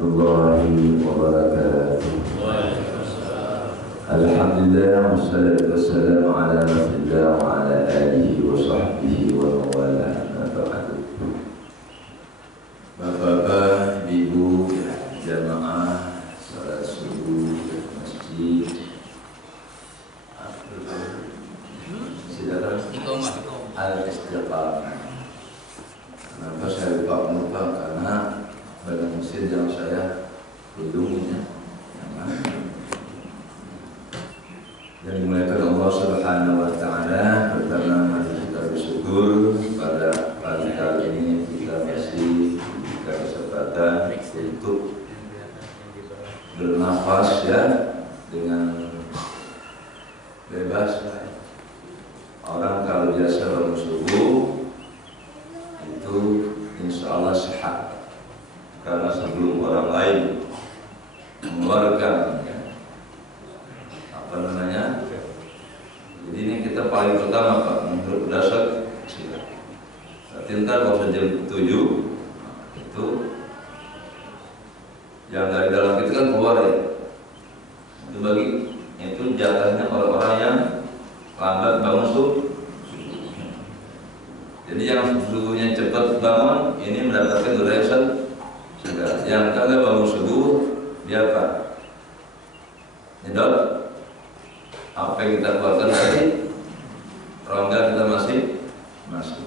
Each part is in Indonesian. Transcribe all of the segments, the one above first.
warahmatullahi wabarakatuh. Alhamdulillah wassalatu wassalamu ala rasulillah wa ala alihi wa sahbihi wa mawala. Bapak-bapak, ibu, jamaah salat subuh masjid. Silakan al-istiqamah. Kenapa saya lupa karena banyak mesin yang saya kunjunginya. Yang dimuliakan Allah Subhanahu wa taala, pertama mari kita bersyukur pada pagi kali ini kita masih diberikan kesempatan untuk bernafas ya dengan bebas. Orang kalau biasa bangun subuh itu insya Allah sehat, karena sebelum orang lain mengeluarkan apa namanya, jadi ini kita paling pertama Pak menurut dasar berarti ntar kalau jam 7 itu yang dari dalam itu kan keluar ya, itu bagi itu jatahnya orang-orang yang lambat bangun subuh. Jadi yang subuhnya cepat bangun ini mendapatkan duration segala. Yang kagak bangun subuh dia apa? Nyedot apa yang kita keluarkan tadi, rongga kita masih.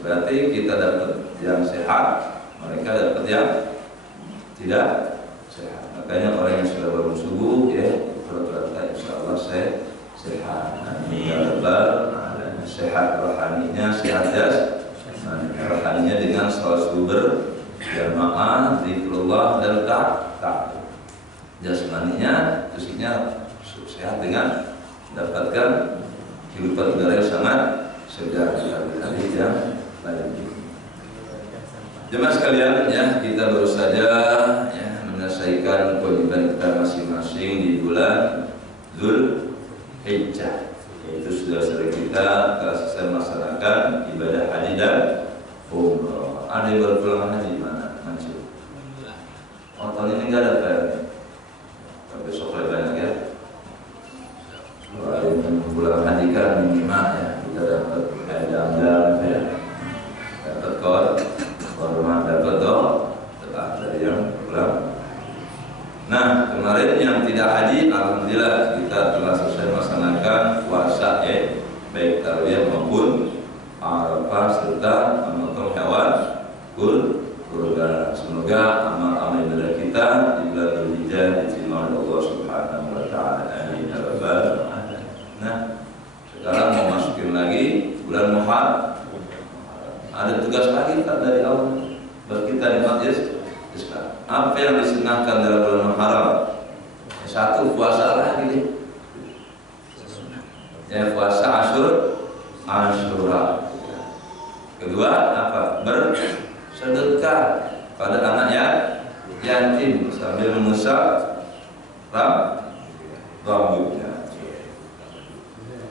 Berarti kita dapat yang sehat, mereka dapat yang tidak sehat. Makanya orang yang sudah bangun subuh ya rata-rata insya Allah sehat. Sehat rohaninya, sehat rohaninya dengan sholat subuh berjamaah, zikrullah dan ta'at. Jasmaninya, fisiknya sehat dengan mendapatkan kehidupan udara yang sangat segar dari yang lain. Jemaah sekalian ya, kita baru saja ya menyelesaikan kewajiban kita masing-masing di bulan Dzulhijjah. Itu sudah sering kita telah selesai melaksanakan ibadah haji dan umrah. Ada yang baru pulang haji di mana? Mansur. Oh, tahun ini nggak ada PR. Besok lebih banyak ya. Kalau ada yang pulang haji kan minimal ya kita dapat jam-jam ya, dapat korma, dapat tetap dari yang pulang. Nah, kemarin yang tidak haji, alhamdulillah kita telah selesai melaksanakan puasa ya, baik tarawih maupun Arafah serta memotong hewan kurban. Semoga amal-amal ibadah kita di bulan Dzulhijjah diterima oleh Allah Subhanahu wa taala. Amin ya rabbal alamin. Nah, sekarang mau masukin lagi bulan Muharram. Ada tugas lagi kan dari Allah buat kita di majlis. Apa yang disunahkan dalam bulan Muharram? Satu, puasa lagi nih. Ya, puasa Asyura. Kedua, apa? Bersedekah pada anak yatim sambil mengusap rambutnya.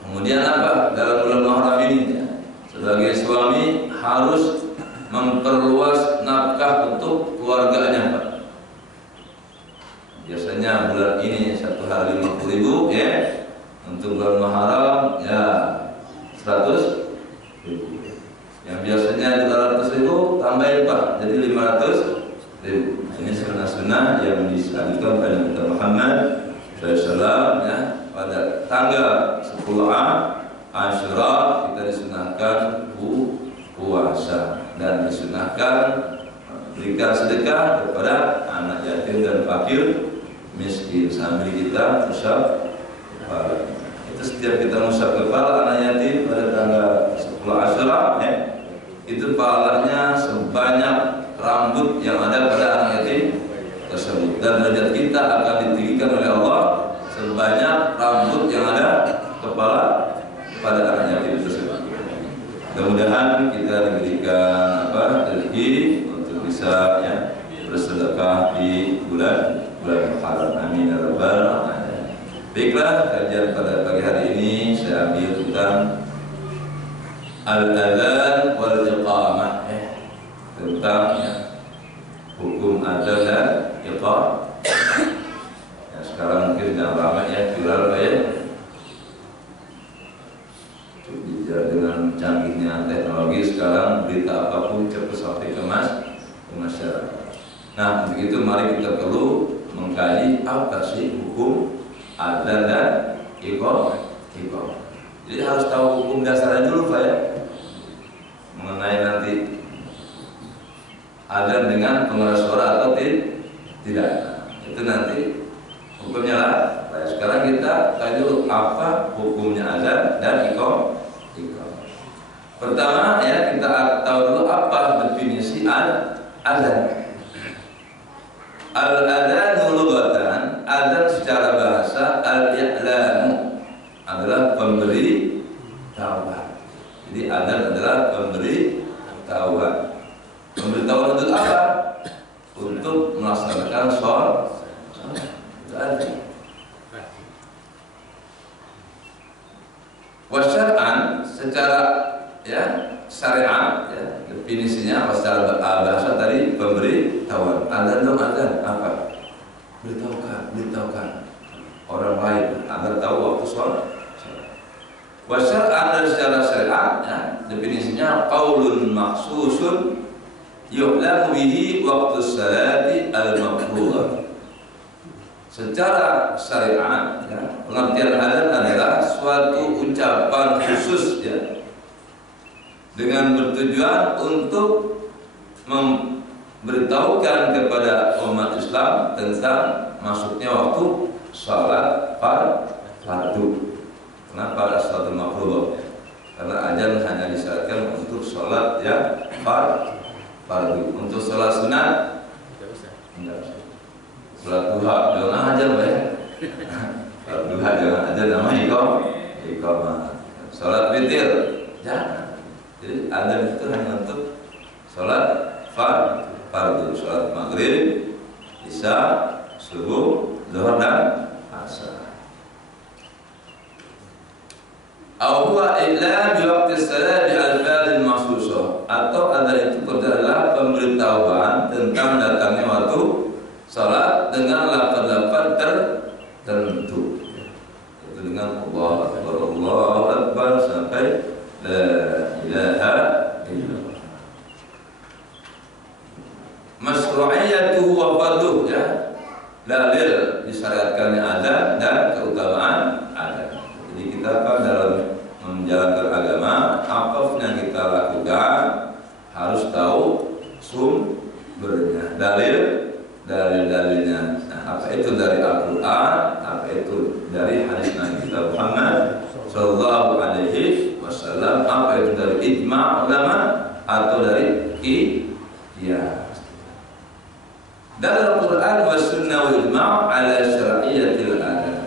Kemudian apa? Dalam bulan Muharram ini ya, sebagai suami harus memperluas nafkah untuk keluarganya Pak. Biasanya bulan ini 1 hari 50.000 ya. Untuk bulan Muharram ya 100.000. Yang biasanya 200.000 tambahin Pak, jadi 500.000. Ini sunnah-sunnah yang disampaikan oleh Nabi Muhammad SAW ya. Pada tanggal 10 Asyura kita disunahkan puasa dan disunahkan berikan sedekah kepada anak yatim dan fakir miskin sambil kita usap kepala. Itu setiap kita usap kepala anak yatim pada tanggal 10 Asyura ya, itu pahalanya sebanyak rambut yang ada pada anak yatim tersebut, dan derajat kita akan ditinggikan oleh Allah sebanyak rambut yang ada kepala pada anak yatim tersebut. Mudah-mudahan kita diberikan rezeki untuk bisa ya bersedekah di bulan Muharram. Amin ya rabbal alamin. Baiklah, kajian pada pagi hari ini saya ambil tentang al-adzan wal iqamah, tentang ya, hukum adzan dan Nah, untuk itu mari kita perlu mengkaji apa sih hukum adzan dan iqamah. Jadi harus tahu hukum dasarnya dulu Pak ya, mengenai nanti adzan dengan pengeras suara atau tidak. Itu nanti hukumnya lah. Nah, sekarang kita kaji dulu apa hukumnya adzan dan iqamah. Pertama ya, kita tahu dulu apa definisi adzan. Al-adzanu lughatan, adzan secara bahasa al-i'lamu adalah pemberi tahuan. Jadi adzan adalah pemberi tahuan. Pemberi tahuan untuk apa? Untuk melaksanakan sholat. Itu adzan. Wasyar'an secara ya syariat ya, definisinya secara bahasa tadi pemberi tahuan. Adzan dong, adzan apa? Beritahukan orang lain agar tahu waktu sholat. Wasyar'an dan secara syariat ya, definisinya qaulun maksusun yu'lamu bihi waktu salati al-mafruḍah. Secara syariat ya, pengertian adzan adalah suatu ucapan khusus ya, dengan bertujuan untuk memberitahukan kepada umat Islam tentang masuknya waktu sholat fardu. Kenapa sholat mafruḍah? Karena adzan hanya disyaratkan untuk sholat yang fardu. Untuk sholat sunat enggak usah. Sholat duha jangan adzan ya. Sholat duha jangan adzan, namanya iqamah. Sholat witir jangan. Jadi adzan itu hanya untuk sholat fardu, sholat maghrib, isya, subuh, zuhur dan asar. Au huwa i'lam bi waqti salat bi alfadhin makhsusah, atau adzan itu adalah pemberitahuan tentang datangnya waktu salat dengan lafaz-lafaz tertentu. Itu dengan Allahu Akbar sampai la ilaha illallah. Masyru'iyyatuhu wa fadluhu ya, dalil disyariatkannya adzan dan keutamaan adzan. Jadi kita kan dalam menjalankan agama, apapun yang kita lakukan harus tahu sumbernya, dalilnya. Nah, apa itu dari Al-Quran, apa itu dari hadis Nabi kita Muhammad Sallallahu Alaihi Wasallam, apa itu dari ijma' ulama atau dari qiyas. Dalam Al-Quran wa sunnah wa ijma' ala syar'iyyatil adzan.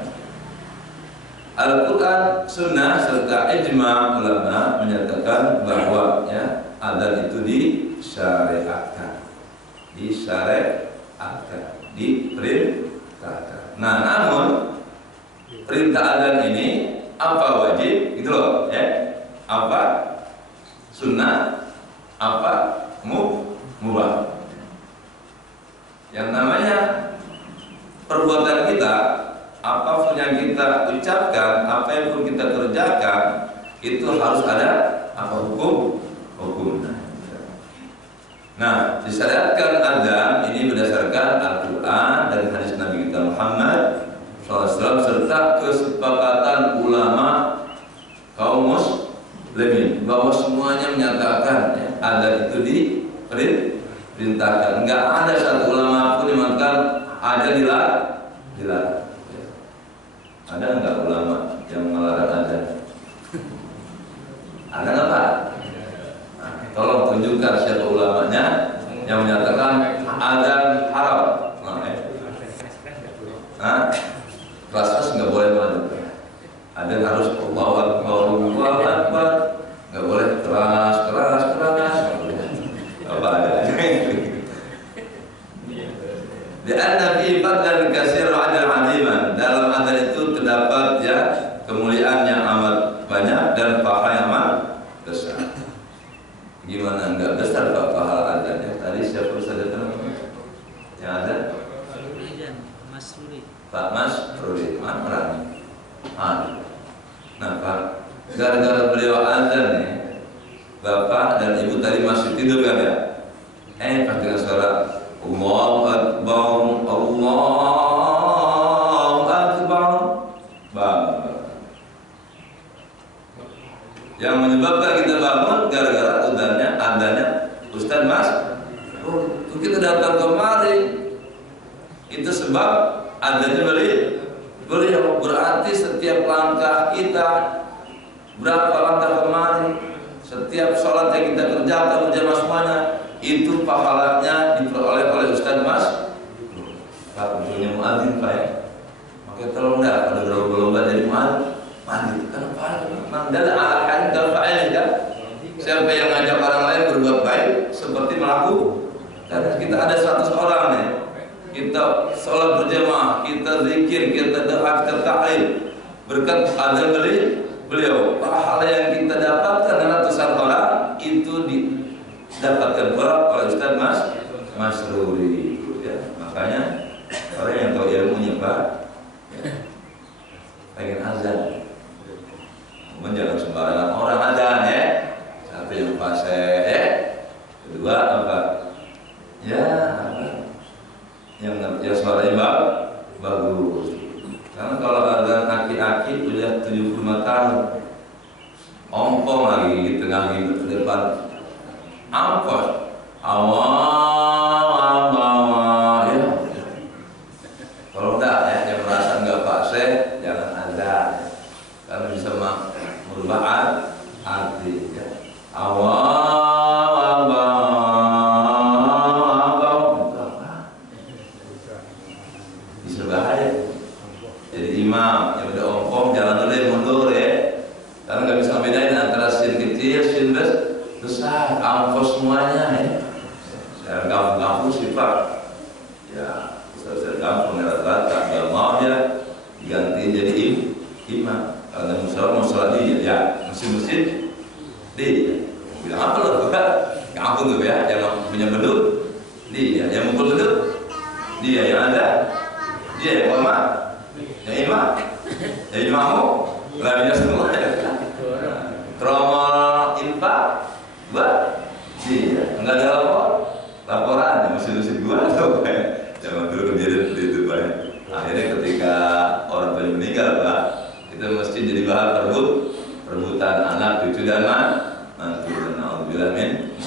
Al-Quran, sunnah serta ijma' ulama menyatakan bahwa ya adzan itu disyariatkan, diperintahkan. Nah, namun perintah adzan ini apa wajib gitu loh ya, apa sunnah, apa mubah. Yang namanya perbuatan kita, apapun yang kita ucapkan, apa yang pun kita kerjakan, itu harus ada apa hukumnya. Nah, disyariatkan adzan ini berdasarkan Al-Quran dan hadis Nabi kita Muhammad SAW serta kesepakatan ulama kaum muslimin bahwa semuanya menyatakan ya, adzan itu diperintahkan. Enggak ada satu ulama pun yang mengatakan adzan dilarang. Ada enggak ulama yang melarang adzan? Ada enggak Pak? Tolong tunjukkan siapa ulamanya yang menyatakan adzan haram. Kelas-kelas nggak boleh maju. Adzan harus Allahu Akbar, nggak boleh keras. Apa ada? Dan Nabi dan kasir adal aliman. Dalam adzan itu terdapat ya kemuliaan yang amat banyak dan pahala yang amat besar. Gimana enggak besar Pak pahala adzannya? Tadi siapa saja yang ada? Mas Rudi. Pak Mas Rudi, mana? Nah Pak, gara-gara beliau adzan nih, Bapak dan Ibu tadi masih tidur kan ya? Pas dengan suara Allahu Akbar, Allahu Akbar. Bangun. Yang menyebabkan kita bangun gara-gara adanya Ustaz Mas. Oh, kita datang kemari. Itu sebab adanya beliau. Berarti setiap langkah kita, berapa langkah kemari, setiap sholat yang kita kerjakan berjamaah semuanya, itu pahalanya diperoleh oleh Ustaz Mas. Pak punya muadzin Pak ya. Maka tolong dah ada berlomba jadi muadzin. Karena pahala mandala ala hadal fa'il kan. Siapa yang ngajak orang lain berbuat baik seperti melakukan. Karena kita ada 100 orang nih. Kita sholat berjamaah, kita zikir, kita doa, kita ta'lim. Berkat ada beliau, pahala yang kita dapatkan dengan ratusan orang itu didapatkan pula oleh Ustaz Masruri. Ya, makanya orang yang tahu ilmunya Pak, ya, pengen azan. Namun jangan sembarangan orang azan ya. Satu yang fasih, ya. Kedua apa? Ya, apa? Yang suaranya bagus. Karena kalau azan aki-aki udah 75 tahun, ompong lagi di tengah di depan, ampos, awal, ya. Kalau enggak ya, yang merasa enggak fasih, jangan azan, karena bisa merubah arti. Ya. Awal. Semuanya ya, saya gampang sifat, ya Ustaz gampang rata-rata, kalau mau ya diganti jadi imam. Karena musola dia, ya mesin dia. Bilang apa loh, gampang tuh ya, yang punya beduk dia, yang mukul beduk dia, yang ada dia yang imam, yang imammu, lainnya semua ya. Tromol infak, iya, enggak ada laporan, mesin gua atau kayak zaman dulu kejadian seperti itu Pak. Akhirnya ketika orang tua meninggal Pak, kita mesti jadi bahan perebutan anak, cucu dan mantu. Alhamdulillah min.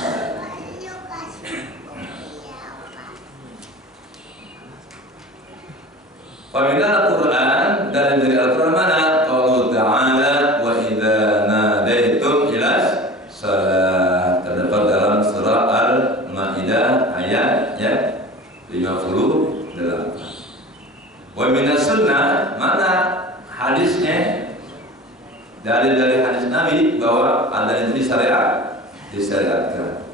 Pemilihan Al-Quran dari Al-Quran mana? Allah Ta'ala wa idza nadaitum ila salat. Terdapat dalam surah Al-Maidah ayat ya 58. Wa minas sunnah, mana hadisnya dari hadis Nabi bahwa adzan itu disyariatkan.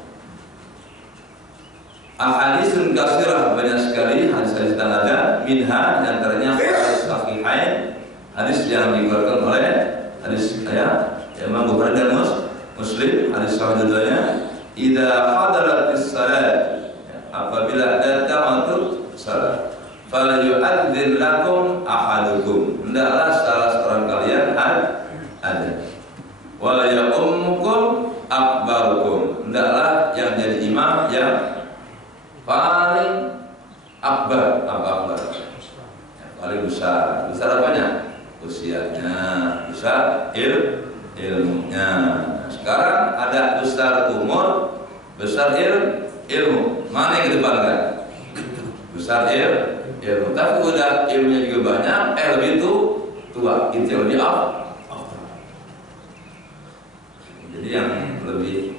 Ahaditsun katsirah, banyak sekali hadis-hadis tentang adzan, minha diantaranya hadis sahihain, hadis yang dikeluarkan oleh hadis Imam Bukhari dan Muslim, hadis sahih dua-duanya, idza hadaratis salat, apabila datang waktu salat, fala yu'adzin lakum ahadukum, hendaklah salah seorang kalian ada, wala ya'ummukum akbarukum, hendaklah yang jadi imam yang paling akbar, yang paling besar apanya? Usianya, besar ilmunya. Sekarang ada besar umur, besar ilmu. Mana yang kedepankan? Besar ilmu. Tapi udah ilmunya juga banyak, lebih tua. Itu yang lebih Jadi yang lebih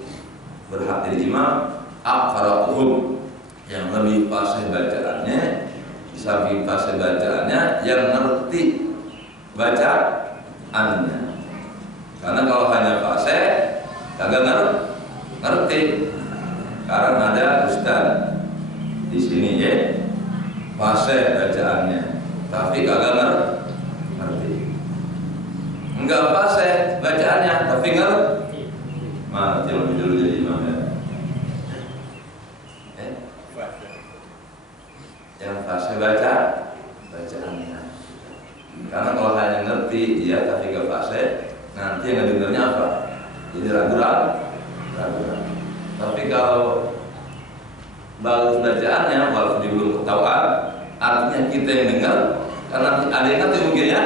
berhak jadi imam, aqra'uhum, yang lebih fasih bacaannya, saking fasih bacaannya, yang ngerti bacaannya. Karena kalau hanya fasih kagak ngerti. Sekarang ada ustaz di sini ya, fasih bacaannya, tapi kagak ngerti. Enggak fasih bacaannya, tapi ngerti. Mana yang lebih dulu jadi imam ya? Yang fasih bacaannya. Karena kalau hanya ngerti dia tapi gak fasih, nanti yang dengarnya apa? Jadi ragu-ragu. Tapi kalau bagus bacaannya walaupun dia belum ketahuan, artinya kita yang dengar, karena ada yang ngerti mungkin ya,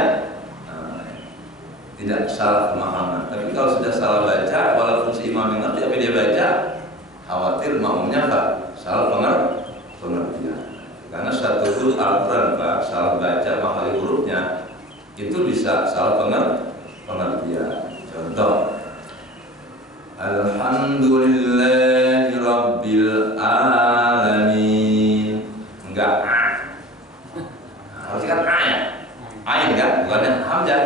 tidak salah pemahaman. Tapi kalau sudah salah baca, walaupun si imam yang ngerti apa dia baca, khawatir makmumnya Pak salah pengertian. Karena satu huruf Al-Quran Pak salah baca makna hurufnya itu bisa salah pengertian. Contoh, Alhamdulillahi Rabbil Alamin. Enggak harus kan ya, ain kan, bukannya hamzah.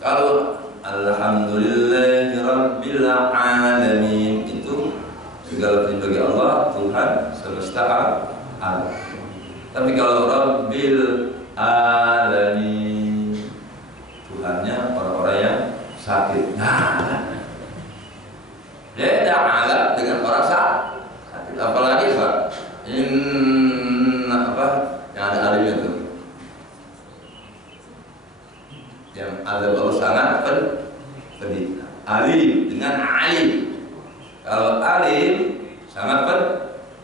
Kalau Alhamdulillahi Rabbil Alamin itu segala puji bagi Allah Tuhan semesta alam. Tapi kalau Rabbil Alamin, Tuhannya orang-orang yang sakit. Nah, beda alam dengan orang sakit. Apalagi Pak, apa yang ada alimnya itu, yang ada Allah sangat pedih. Alim dengan alim. Kalau alim sangat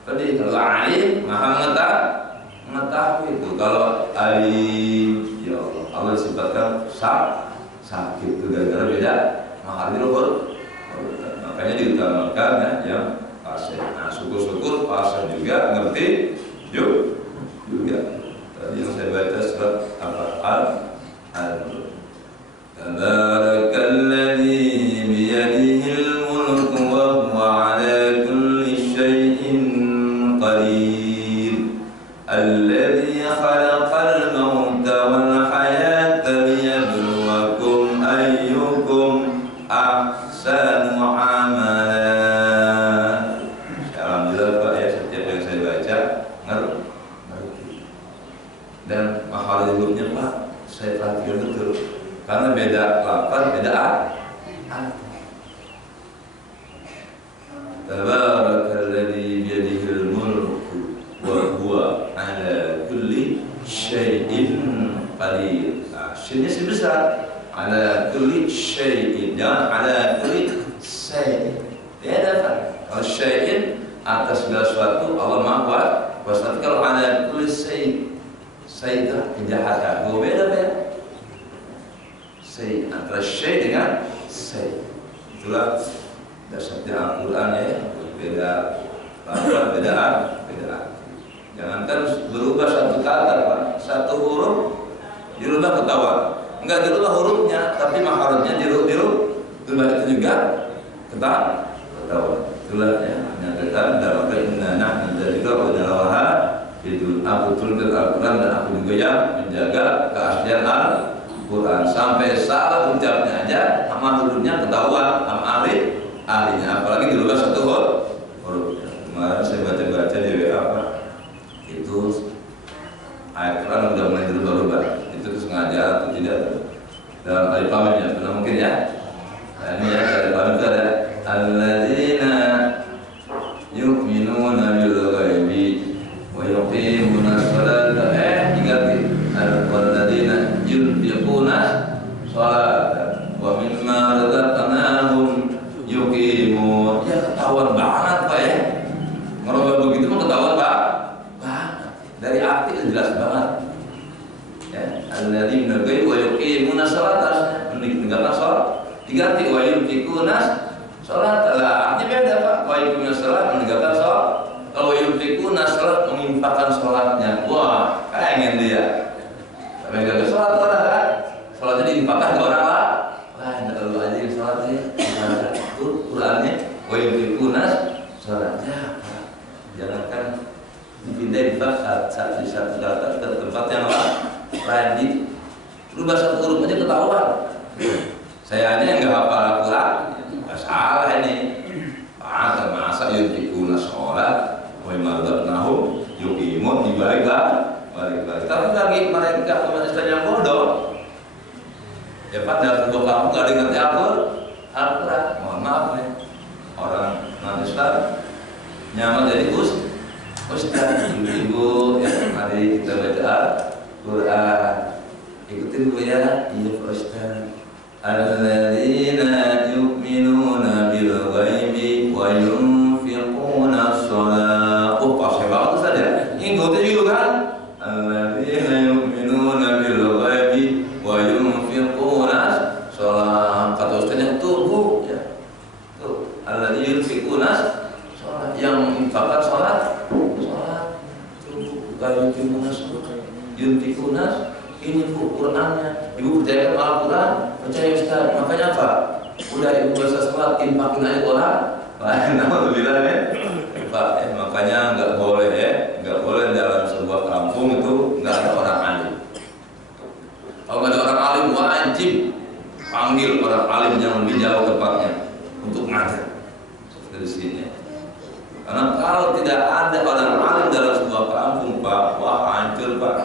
pedih. Kalau alim maha mengetahui itu. Kalau alim, ya Allah sifatkan sakit itu gara-gara beda mahal huruf. Makanya diutamakan ya yang fasih. Nah, syukur-syukur fasih juga ngerti juga. Tadi yang saya baca surat Al-Mulk. Tabarakalladzi biyadihil mulku wa huwa ala kulli syai'in qadir. Alladzi khalaqal mauta wal hayata liyabluwakum ayyukum ahsanu amala. Alhamdulillah Pak ya, setiap yang saya baca ngerti. Dan mahal hidupnya Pak saya perhatikan betul. Karena beda lafaz, beda arti. Tabarakalladzi biyadihil mulku wa huwa ala kulli syai'in qadir. Syi'nya si besar. Ala kulli syai'in, jangan ala kulli syai'in. Beda kan? Kalau syai'in atas segala sesuatu Allah Maha Kuasa. Kalau ala kulli syai'in, syai' itu kejahatan. Beda. Syai' antara syai' dengan syai'. Itulah dasarnya Al-Quran ya, beda lafaz, beda arti. Jangankan berubah satu kata Pak, satu huruf dirubah ketahuan. Enggak dirubah hurufnya, tapi makhrajnya dirubah itu juga ketahuan. Itulah ya, menyatakan dalam inna nahnu nadzikra wa inna lahu lahafidun. Aku turunkan Al-Quran dan aku juga yang menjaga keaslian Al-Quran. Sampai salah ucapnya aja, sama hurufnya ketahuan, sama ahlinya. Apalagi dirubah satu huruf. Kemarin saya baca di WA apa? Itu ayat Quran udah mulai dirubah-rubah. Itu sengaja atau tidak? Dalam alif lamnya, benar mungkin ya. Nah, ini ya alif lam itu ada alladzina yu'minuna bil ghaibi wa yuqimuna sholata. Diganti alladzina yunfiquna sholata wa mimma razaqnahum yuqimun. Ya ketahuan banget Pak ya. Ngerubah begitu mah ketahuan Pak. Banget. Dari arti jelas banget. Ya, alladzina wa yuqimuna sholata, menegakkan sholat. Diganti wa yunfiquna sholata. Lah artinya beda Pak. Wa yuqimuna sholat menegakkan sholat. Kalau yunfiquna sholat menginfakkan sholatnya. Wah, pengen dia. Tapi enggak sholat orang kan? Sholatnya diinfakkan ke orang lah. Wah, enggak lu aja yang sholatnya. Itu Qurannya wa yunfiquna sholatnya. Jangankan dipindah di satu kata ke tempat yang lain, berubah satu huruf aja ketahuan. Saya aja yang nggak hafal Al-Quran, nggak salah ini. Masa yunfiquna sholat wa mimma razaqnahum yuqimun, dibalik lagi. Tapi bagi mereka umat Islam yang bodoh, ya pada tubuh kamu nggak ngerti Al-Quran. Mohon maaf nih, orang non-Islam nyaman jadi Ustaz, ibu, ya mari kita baca Al-Quran. Ikutin bu ya, iya Pak Ustaz. Alladzina yu'minuna bil ghaibi wa yunfiquna sholat. setuju kan? Alladzina yu'minuna bil ghaibi wa yunfiquna sholat. Kata ustaznya tuh ya. Tuh, alladzina yunfiquna sholat, yang menginfakkan sholat. Tuh, bukan yunfiquna. Ini Bu Qur'annya. Ibu percaya sama Al-Quran? Percaya Ustaz. Makanya apa? Udah ibu bahasa sholat, infakin aja orang. Alhamdulillah ya. Pak, makanya nggak boleh ya, nggak boleh dalam sebuah kampung itu nggak ada orang alim. Kalau nggak ada orang alim, wajib panggil orang alim yang lebih jauh tempatnya untuk ngajar. Seperti di sini. Karena kalau tidak ada orang alim dalam sebuah kampung, Pak, wah hancur Pak.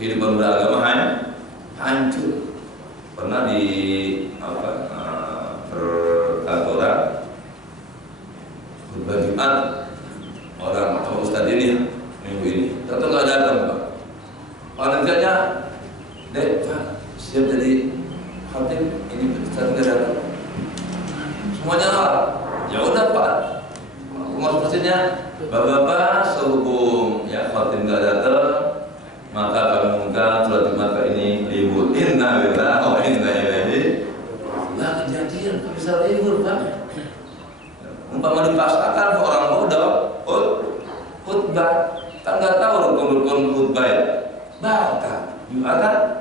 Kehidupan beragama hancur. Pernah di perkantoran berbagian orang atau ustadz ini minggu ini tentu nggak datang Pak. Panitianya, Dek, Pak, siap jadi khatib, ini ustadz nggak datang. Semuanya nolak. Ya udah Pak, maksudnya bapak-bapak sehubung ya khatib nggak datang, maka kami mengundang sholat Jumat ini libur. Inna lillahi wa inna ilaihi. Lah kejadian kok bisa libur Pak? Umpama dipaksakan orang muda khutbah, kan nggak tahu rukun-rukun khutbah ya. Batal, gimana?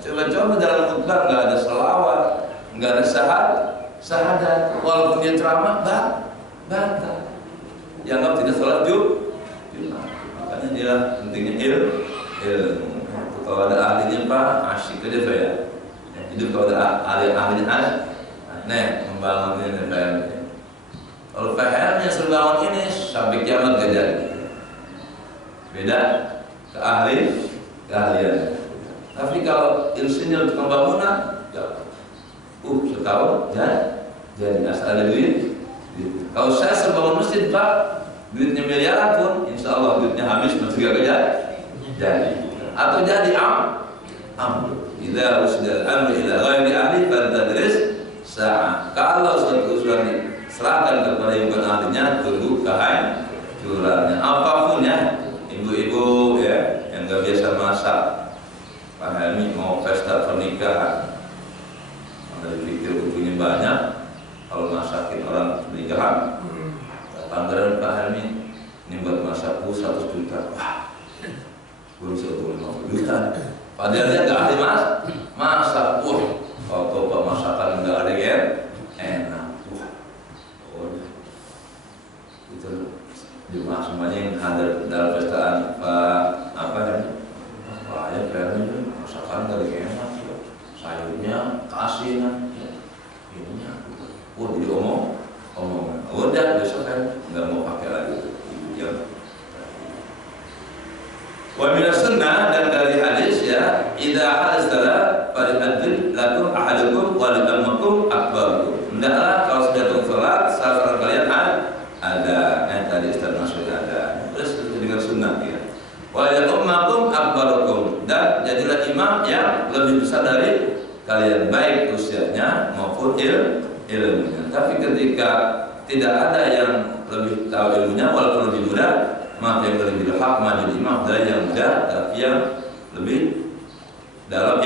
Coba-coba dalam khutbah nggak ada selawat, nggak ada syahadat, walaupun dia ceramah, batal. Dianggap tidak sholat Jumat. Makanya dia pentingnya ilmu. Kalau ada ahlinya Pak, asyik aja Pak ya. Hidup kalau ada ahlinya membangun ini PM. Kalau PM-nya serbangun ini sampai kiamat gak jadi. Beda keahlian. Tapi kalau insinyur tukang bangunan, ya, setahun jadi asal ada duit. Kalau saya serbangun masjid Pak, duitnya miliaran pun, insya Allah duitnya habis masih gak jadi. Atau jadi amr. Idza usdal amr ila ghairi ahli fantadris sa'ah. Kalau suatu usulan serahkan kepada yang bukan ahlinya, tunggu kehancurannya. Apapun ya, ibu-ibu ya yang nggak biasa masak, Pak Helmi mau pesta pernikahan, anda dipikir butuhnya banyak, kalau masakin orang pernikahan, panggilan Pak Helmi ini buat masakku 100 juta, wah, belum 150 juta. Padahal dia nggak ahli masak, wah, kalau coba masakan nggak ada yang enak. Jemaah semuanya yang hadir dalam pestaan ya kayaknya masakan dari enak, sayurnya keasinan, ininya, jadi omongan, udah besok kan nggak mau pakai lagi, ya. Wa minas sunnah, dan dari hadis ya, idza hadastala fali'adil lakum ahadukum wa li'ammakum akbarukum. Hendaklah kalau sudah tunggu salat, salah seorang kalian ada tadi Ustaz Masud ada. Terus dengan sunnah ya. Wa li'ammakum akbarukum, dan jadilah imam yang lebih besar dari kalian, baik usianya maupun ilmunya. Tapi ketika tidak ada yang lebih tahu ilmunya walaupun lebih muda, maka yang lebih berhak maju imam dari yang muda tapi yang lebih dalam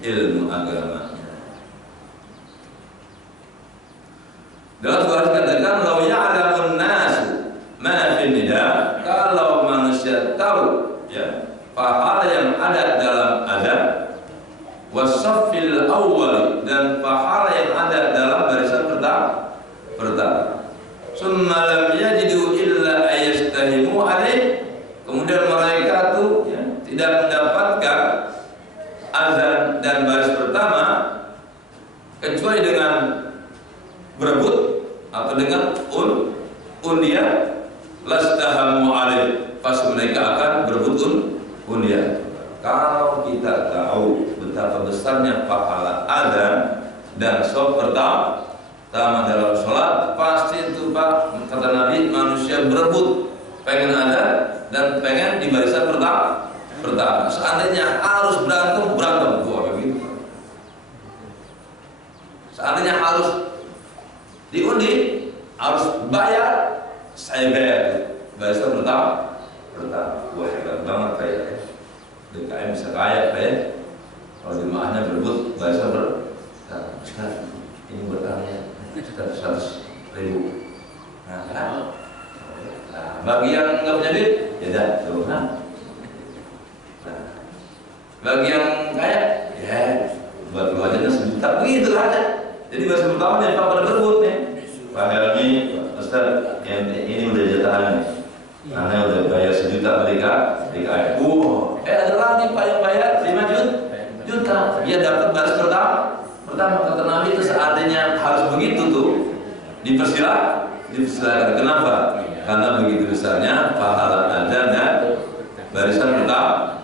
ilmu agama. Dalam suara dikatakan, "Lau ya'lamun nasu ma fi nida", kalau manusia tahu ya pahala yang ada dalam azan, wasaffil awwal, dan pahala yang ada dalam barisan pertama. Summa lam yajidu illa ayastahimu alaih, kemudian mereka tuh ya, tidak mendapatkan azan dan baris pertama kecuali dengan berebut atau dengan undian, lastahamu alaih, pas mereka akan berebut undian. Kalau kita tahu betapa besarnya pahala azan dan sholat pertama dalam sholat, pasti itu Pak, kata Nabi, manusia berebut pengen azan dan pengen di barisan pertama. Seandainya harus berantem, wah begitu. Seandainya harus diundi, harus bayar, saya bayar barisan pertama. bisa kaya ya. Kalau jemaahnya berebut barisan Ustaz, ini berkahnya 100.000. Nah, kan? Nah, bagi yang nggak punya duit, ya dah, tuh kan. Nah, bagi yang kaya, ya buat keluarganya 1 juta, begitu aja. Jadi bahasa pertama yang pada berebut nih. Pak Helmi, Ustaz, ini udah jatahan nih. Karena udah bayar 1 juta mereka, ada lagi Pak yang bayar 5 juta. Dia dapat baris pertama kata Nabi itu seandainya harus begitu tuh dipersilakan. Kenapa? Karena begitu besarnya pahala azan dan barisan pertama.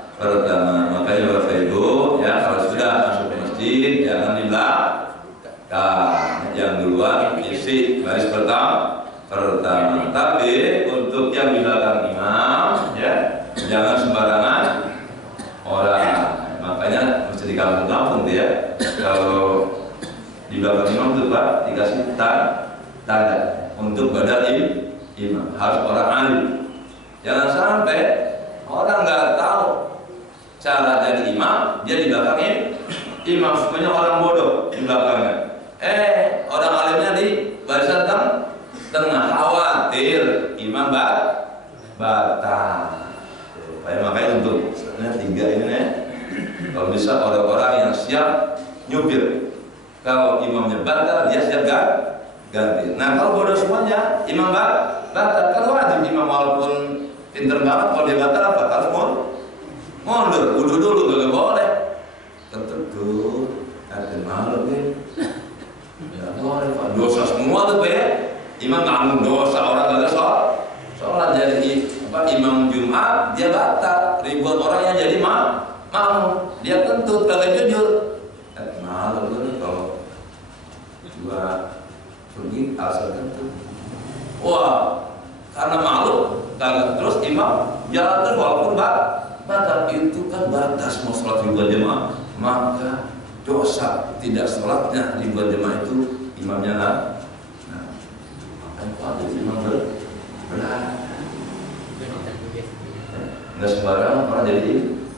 Makanya Bapak Ibu ya kalau sudah masuk ke masjid jangan di belakang, yang duluan isi baris pertama. Tapi untuk yang di belakang imam ya jangan sembarangan orang. Makanya mesti di kampung-kampung dia kalau di belakang imam itu Pak dikasih tanda untuk badan imam, harus orang alim. Jangan sampai orang nggak tahu cara jadi imam, dia di belakang imam, semuanya orang bodoh di belakangnya. Orang alimnya di barisan tengah, khawatir imam batal. Makanya untuk 3 ini nih, kalau bisa orang-orang yang siap nyupir. Kalau imamnya batal, dia siap ganti. Nah kalau bodoh semuanya, imam batal. Kalau wajib imam walaupun pinter banget, kalau dia batal apa? Kalau mundur, wudhu dulu, gak boleh. Tentu ada malu nih. Ya boleh Pak. Dosa semua tuh Pak ya. Imam nanggung dosa orang gak ada sholat jadi imam Jumat dia batal. Ribuan orang yang jadi makmum dia kentut kagak jujur. Malu tuh kalau gua pergi asal kentut. Wah, karena malu kagak terus imam jalan terus walaupun batal. Itu kan batas mau sholat ribuan jemaah, maka dosa tidak sholatnya ribuan jemaah itu imamnya imam benar. Nggak sembarang orang jadi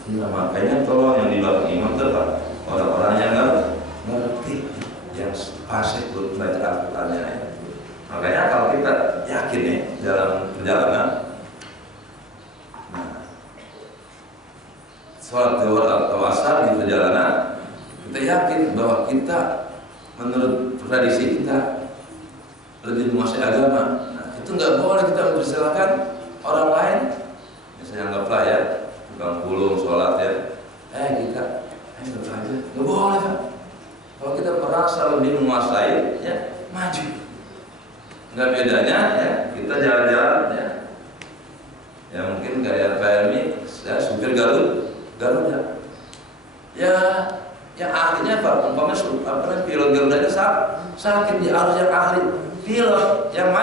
imam. Makanya tolong yang di belakang imam tetap orang-orang yang ngerti, yang fasih baca Al-Qur'annya. Makanya kalau kita yakin nih dalam perjalanan, sholat zuhur atau asar di perjalanan, kita yakin bahwa kita menurut tradisi kita lebih menguasai agama. Itu nggak boleh kita mempersilahkan orang lain. Misalnya anggaplah ya tukang pulung sholat ya, kita betul aja, nggak boleh Pak. Kalau kita merasa lebih menguasai ya maju. Nggak bedanya ya kita jalan-jalan ya mungkin kayak Pak Helmi ya supir Garuda ya yang ahlinya Pak umpamanya pilot Garuda itu sakit, dia harus yang ahli pilot yang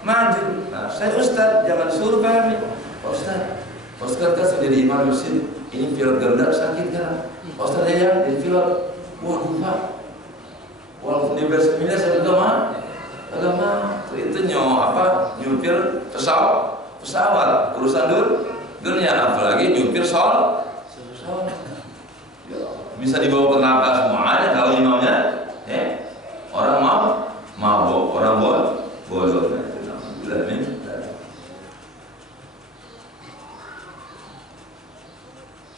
maju. Nah, saya Ustaz, jangan disuruh kami. Ustaz kan sudah jadi imam masjid. Ini pilot Garuda sakit kan? Ustaz ya, jadi pilot. Waduh Pak, walaupun di Indonesia saya agama itu nyupir pesawat urusan dunia, apalagi nyupir sholat. Bisa dibawa ke neraka semuanya kalau imamnya orang mabok, orang bodoh.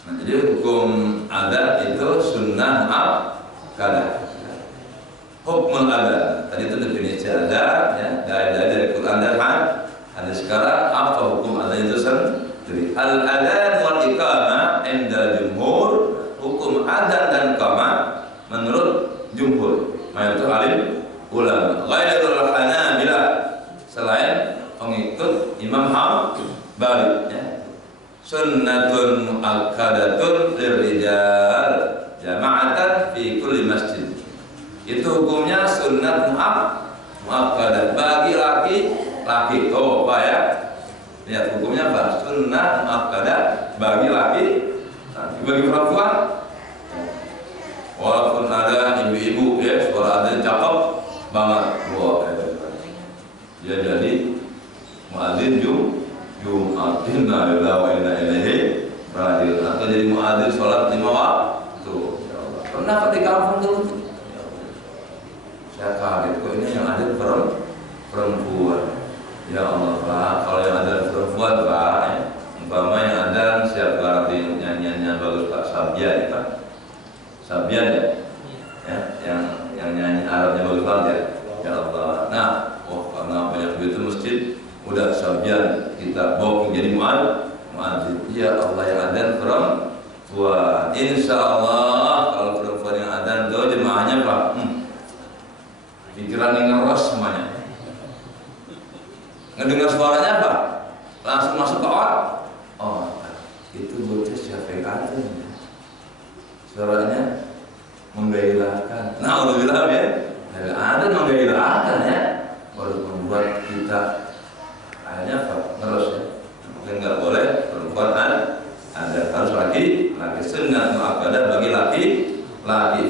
Nah, jadi hukum adat itu sunnah muakkadah. Hukum adat tadi itu definisi adat ya, dari Quran dan hadis. Sekarang apa hukum adat itu sendiri? Al-adan wal iqamah inda jumhur. Hukum adan dan iqamah menurut jumhur mayoritas alim ulama ghairul hanabilah, selain pengikut Imam Hambali ya. Sunnatun muakkadatun lirijal jama'atan fi kulli masjid. Itu hukumnya sunnat muakkadah bagi laki-laki. Oh Pak ya, lihat hukumnya Pak, sunnat muakkadah bagi laki. Bagi perempuan, walaupun ada ibu-ibu ya, suara ada cakep banget, wah, dia jadi muadzin Jumatin, la ilaha illa ilaihi rajiun, atau jadi muadzin hadir sholat 5 waktu. Ya Allah. Pernah di kampung dulu tuh? Ya Allah. Saya kaget kok ini yang ada perempuan. Ya Allah Pak, kalau yang ada perempuan Pak, umpama yang ada siap garap nyanyiannya bagus Pak, Sabian Pak, Sabian ya, yang nyanyi Arabnya bagus banget ya. Ya Allah. Nah, karena banyak begitu masjid, udah Sabian kita bawa jadi muadzin. Ya Allah, yang ada perempuan. Insya Allah kalau perempuan yang ada tuh jemaahnya Pak, pikiran yang ngeros semuanya. Ngedengar suaranya apa? Langsung masuk ke otak. Oh, itu bocah siapa yang ada? Suaranya menggairahkan. Nah, udah bilang ya, ada menggairahkan ya. Baru membuat kita akhirnya apa? Ngeros ya. Mungkin nggak boleh perempuan ada, harus laki sunnah muakkadah bagi laki.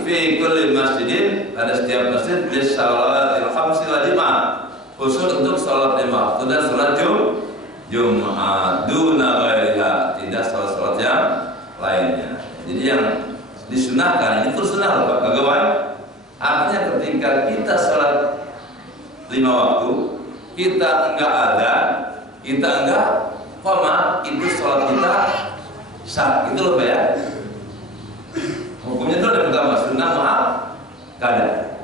Fi kulli masjidin, pada setiap masjid bis salatil khamsi wal jamaah. Khusus untuk sholat 5 waktu dan sholat Jumat duna ghairiha, tidak sholat-sholat yang lainnya. Jadi yang disunahkan ini pun sunnah loh Pak, kagak. Artinya ketika kita sholat 5 waktu, kita enggak ada, kita enggak koma, itu sholat kita sah, gitu loh Pak ya. Hukumnya itu ada pertama, sunnah muakkadah.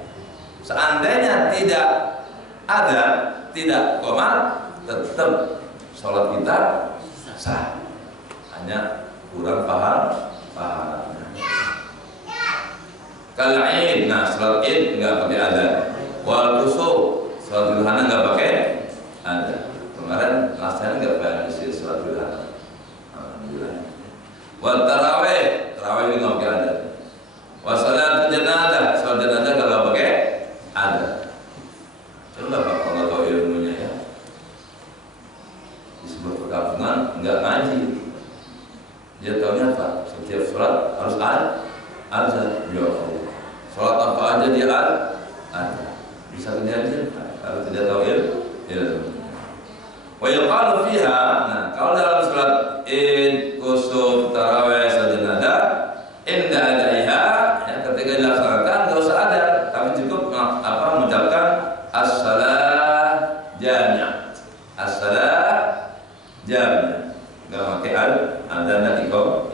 Seandainya tidak ada, tidak koma, tetap sholat kita sah, hanya kurang paham. Kalau Id, nah sholat Id nggak pakai ada. Wal kusuf, sholat duhana nggak pakai ada. Kemarin lastnya nggak pakai isi sholat duhana. Alhamdulillah. Wal taraweh, taraweh nggak pakai ada. Wassalat jenazah, sholat jenazah nggak pakai ada. Coba Pak, kalau tahu ilmunya ya, di sebuah perkampungan nggak ngaji, dia tahunya apa? Setiap sholat harus azan. Ya Allah, sholat apa aja dia ada. Bisa kejadian kalau tidak tahu ilmu. Wa yuqalu fiha, nah kalau dalam sholat Id, kusuf, tarawih, sajadah, inda adaiha, ya, ketika dilaksanakan nggak usah ada, tapi cukup mengucapkan as-salah jami'ah, as-salah jami'ah, nggak pakai ada dan iqam.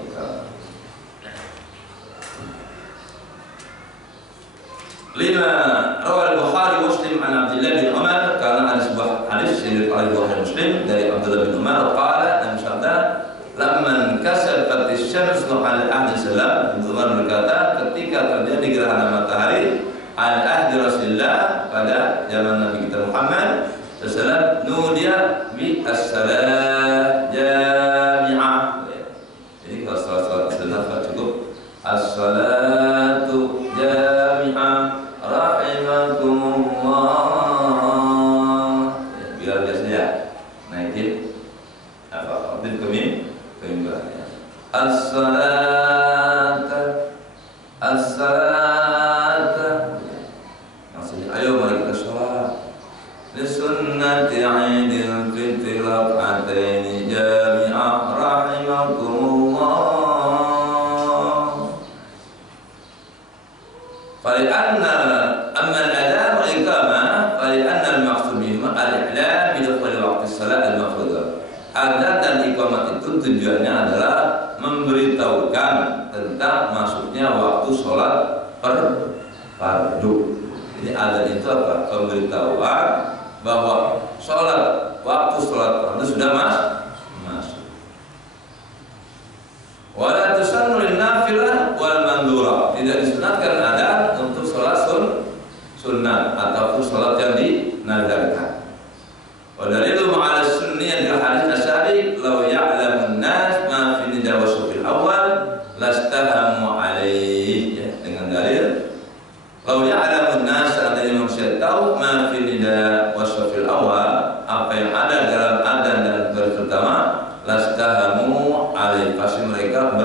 Lima, rawal Bukhari Muslim an Abdullah bin Umar, karena ada sebuah hadis yang diriwayatkan oleh Bukhari Muslim dari Abdullah bin Umar, qala dan sabda, lamman kasafat asy-syamsu ala ahdi salam, Umar berkata ketika terjadi gerhana matahari ala ahdi Rasulullah, pada zaman Nabi kita Muhammad sallallahu nudiya bi as-salah jami'ah. Jadi kalau salat sunat cukup as-salatu jami'ah rahimakumullah. Biar biasanya naikin apa? Abdul Kamim keimbangannya. As-salata. Maksudnya ayo mari kita sholat. Lisunnati Aidil Fitri rak'ataini jami'ah rahimakumullah. Fali'anna amma al-adhan wal iqamah fali'anna al-maqsud bihima al-i'lam bidukhuli waqti salat al-mafruḍah. Adzan dan iqamat itu tujuannya adalah memberitahukan tentang masuknya waktu sholat fardu. Jadi adzan itu apa? Pemberitahuan bahwa waktu sholat fardu sudah masuk. Wala tusannu lin-nafilah wal mandura. Tidak disunatkan adzan untuk sholat sunnah ataupun sholat yang dinazarkan. Wa dalilu ma'al sunniyah bil hadits ashabi law ya'lamun nas ma fi nida wa sufil awal lastahamu alaihi, ya, dengan dalil law ya'lamun nas, seandainya manusia tahu ma fi nida wa sufil awal, apa yang ada dalam adzan dan baris pertama, lastahamu alaihi, pasti mereka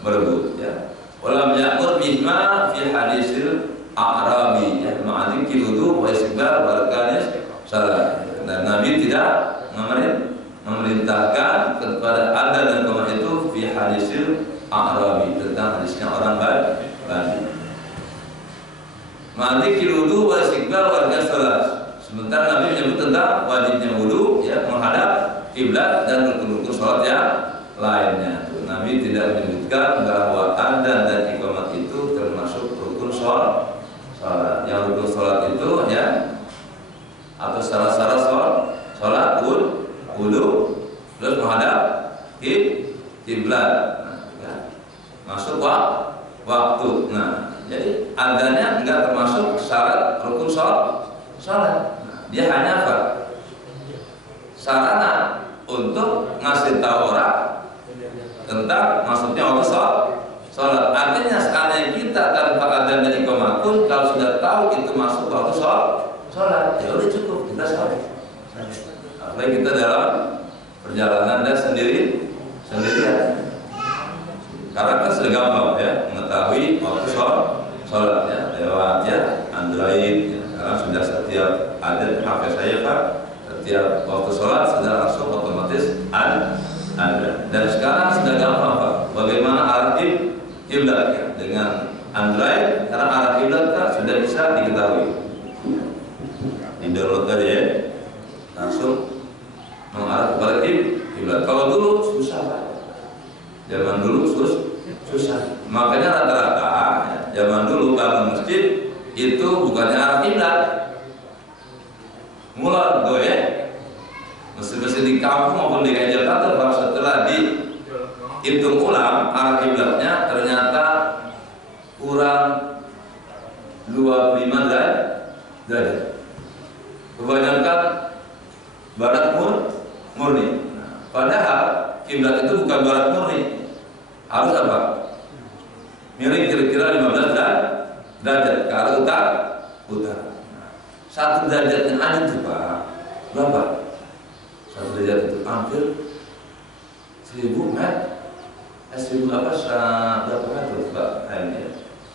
berebut, ya. Walam ya'mur bihma fi hadisil a'rabi, ya, ma'adzikil wudu wa istighfar barakanis salat. Dan Nabi tidak memerintahkan kepada adzan dan qamah itu fi hadisil A'rabi, tentang hadisnya orang Badi. Ma'adikil wudu wa istiqbal warga sholat. Sementara Nabi menyebut tentang wajibnya wudu, ya, menghadap kiblat dan rukun-rukun sholat yang lainnya. Nabi tidak menyebutkan bahwa adzan dan iqamat itu termasuk rukun sholat. Yang rukun sholat itu, ya, atau syarat-syarat sholat wudu, terus menghadap kiblat, masuk waktu. Nah, jadi adzannya enggak termasuk syarat rukun sholat. Dia hanya apa? Sarana untuk ngasih tahu orang tentang maksudnya waktu sholat. Artinya sekalian kita tanpa adzan dan iqamah pun kalau sudah tahu itu masuk waktu sholat, ya udah cukup kita sholat. Apalagi kita dalam perjalanan dan sendirian. Karena kan sudah gampang, ya, mengetahui waktu sholat, ya, lewat, ya, Android, ya. Sekarang sudah setiap ada HP saya, Pak, setiap waktu sholat sudah langsung otomatis ada. Dan sekarang sudah gampang, Pak, bagaimana arah kiblat, ya, dengan Android. Karena arah kiblat kan sudah bisa diketahui, di download tadi, ya, langsung mengarah kepada kiblat. Kalau dulu susah, Pak. Zaman dulu susah. Makanya rata-rata, ya, zaman dulu bangun masjid itu bukannya arah kiblat. Mulai goyek masjid-masjid di kampung maupun di Jakarta, Pak, setelah dihitung ulang arah kiblatnya ternyata kurang 25 derajat. Kebanyakan barat murni. Padahal kiblat itu bukan barat murni. Harus apa? Miring kira-kira 15 derajat ke arah utara. Satu derajatnya ada tuh, Pak. Berapa? Satu derajat itu hampir 1000 meter. 1000 apa? Berapa meter, Pak?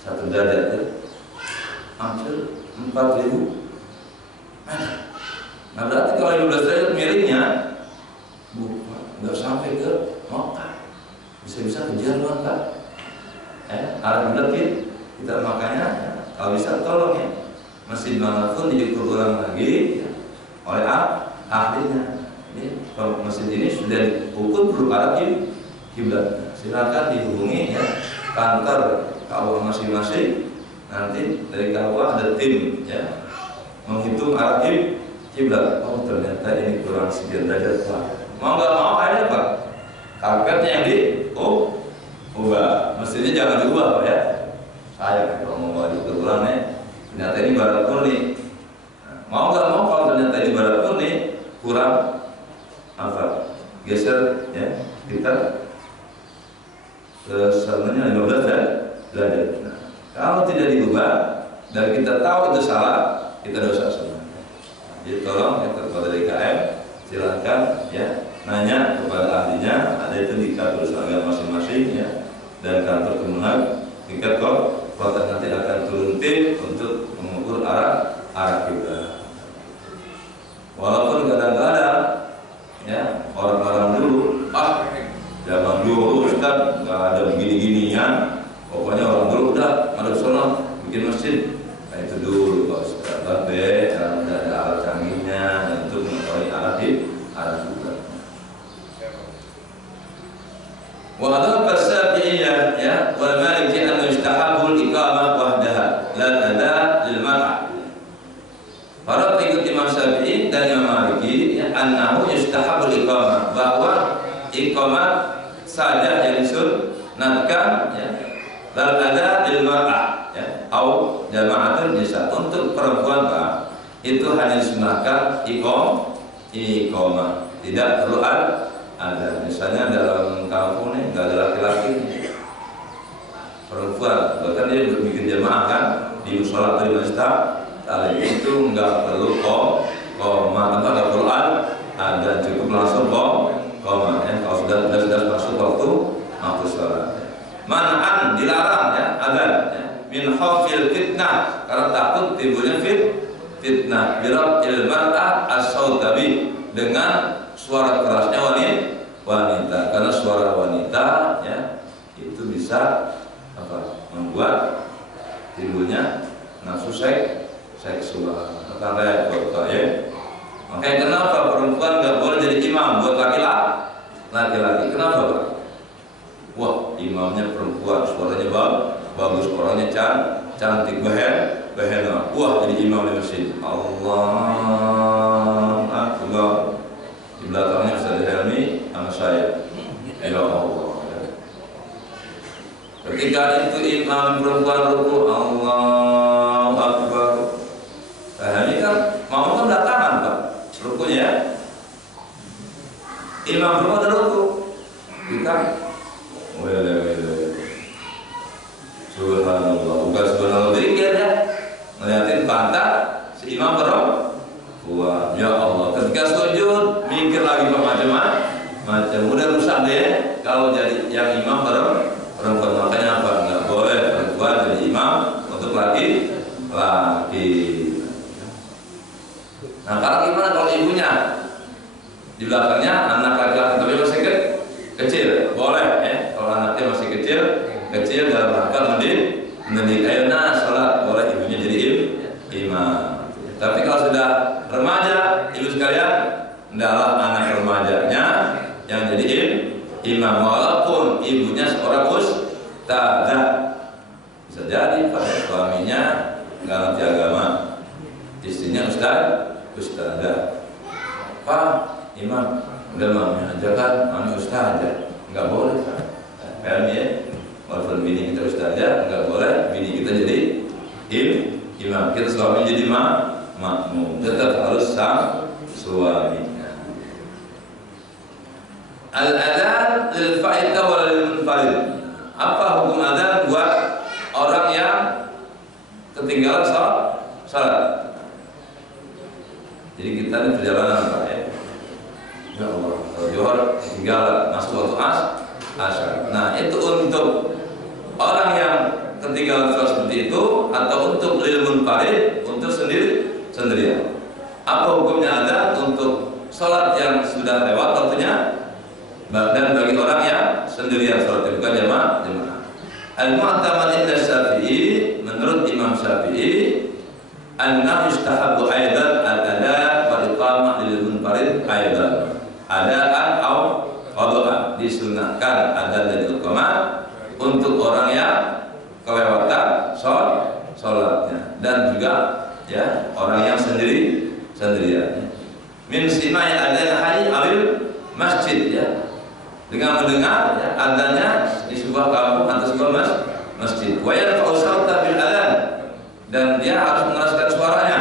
Satu derajat itu hampir 4000 meter. Nah, berarti kalau 15 derajat miringnya nggak sampai ke Mekah, bisa-bisa ke Jerman, Pak. Arah kiblat kita, makanya, ya, kalau bisa tolong, ya, masjid manapun diukur ulang lagi, ya, oleh ahlinya. Ini kalau masjid ini sudah diukur perlu arah kiblat, silakan dihubungi, ya, kantor KUA masing-masing. Nanti dari KUA ada tim, ya, menghitung arah kiblat. Oh, ternyata ini kurang sekian derajat, Pak. Mau nggak mau aja, Pak, karpetnya yang ubah, mestinya jangan diubah, Pak, ya. Saya kalau mau diulang, ya, ternyata ini barat murni. Mau nggak mau, kalau ternyata ini barat murni kurang apa, geser, ya, kita ke sananya 15 derajat. Nah, kalau tidak diubah dan kita tahu itu salah, kita dosa semua. Jadi tolong, ya, kepada DKM silakan, ya, nanya kepada ahlinya. Ada itu di kantor seragam masing-masing, ya, dan kantor Kemenag tingkat kota nanti akan turun tim untuk mengukur arah kiblat. Walaupun kadang-kadang, ya, orang-orang dulu, zaman dulu Ustaz nggak ada begini-ginian, pokoknya orang dulu udah madhab sono bikin masjid. Nah, itu dulu, Pak Ustaz. Tidak ada alat canggihnya untuk mengetahui arah kiblat. Wa Syafi'iyah, ya, wal Maliki an yustahabul iqamah wahdaha la ada lil mar'ah. Para pengikut Imam Syafi'i dan Imam Maliki, ya, annahu yustahabul iqamah, bahwa iqamah saja yang disunatkan, ya, la ada lil mar'ah, ya, au jama'atun nisa, untuk perempuan, Pak, itu hanya disunatkan iqamah, tidak perlu ada. Misalnya dalam kampung nih nggak ada laki-laki, perempuan, bahkan dia bikin jamaah kan di musola atau di masjid, itu nggak perlu nggak perlu ada, cukup langsung koma, ya, kalau sudah masuk waktu sholat. Man'an, dilarang, ya, adzan, ya, min khawfil fitnah, karena takut timbulnya fitnah, birab mar'ah as-sautabi, dengan suara kerasnya wanita, karena suara wanita, ya, itu bisa membuat timbulnya nafsu seksual. Maka repot ya. Makanya kenapa perempuan nggak boleh jadi imam buat laki-laki? Kenapa Pak? Wah, imamnya perempuan, suaranya bagus, orangnya cantik, behena. Wah, jadi imam di masjid. Allah Akbar. Di belakangnya Ustaz Helmi sama saya. Ya Allah. Ketika itu imam perempuan ruku, Allah Akbar. Ini kan mau kan belakangan Pak, rukunya ya. Imam perempuan ruku, kita subhanallah, bukan subhanallah dikir ya, ngeliatin pantat si imam perempuan. Ya Allah, ketika sujud mikir lagi macam udah rusak deh kalau jadi yang imam perempuan. Makanya apa? Nggak boleh perempuan jadi imam untuk laki. Nah, kalau gimana kalau ibunya di belakangnya anak laki-laki tapi masih kecil, boleh ya. Kalau anaknya masih kecil dalam rangka mendidik ayana salat, boleh ibunya jadi imam. Tapi kalau sudah remaja, ibu sekalian, hendaklah anak remajanya yang jadi imam, walaupun ibunya seorang ustadzah. Bisa jadi Pak, suaminya nggak ngerti agama, istrinya ustadzah. Pak imam, udah mami aja kan, mami ustadzah, nggak boleh Pak. Paham ya? Walaupun bini kita ustadzah, nggak boleh bini kita jadi imam. Kita suami jadi makmum, tetap harus sang suaminya. Al-adzan lil fa'ita wa lil munfarid. Apa hukum adzan buat orang yang ketinggalan salat? Jadi kita ini perjalanan Pak ya. Ya Allah, Johor ketinggalan masuk waktu asar. Nah, itu untuk orang yang ketinggalan salat seperti itu, atau untuk lil munfarid, untuk sendirian. Apa hukumnya adzan untuk salat yang sudah lewat waktunya? Dan bagi orang yang sendirian salat, bukan jamaah. Al-mu'tamad inda Syafi'i, menurut Imam Syafi'i, anna yustahabbu aidan al-adhan wa iqamah lil munfarid aidan. Adaan au qada'an, disunahkan adzan dan iqamah untuk orang yang kelewatan salatnya, dan juga ya orang yang sendirian. Min simai adzan hayy awil masjid ya. Dengan mendengar ya, adzannya di sebuah kampung atau sebuah masjid. Wa yarfa'u sauta bil adzan, dan dia harus mengeraskan suaranya.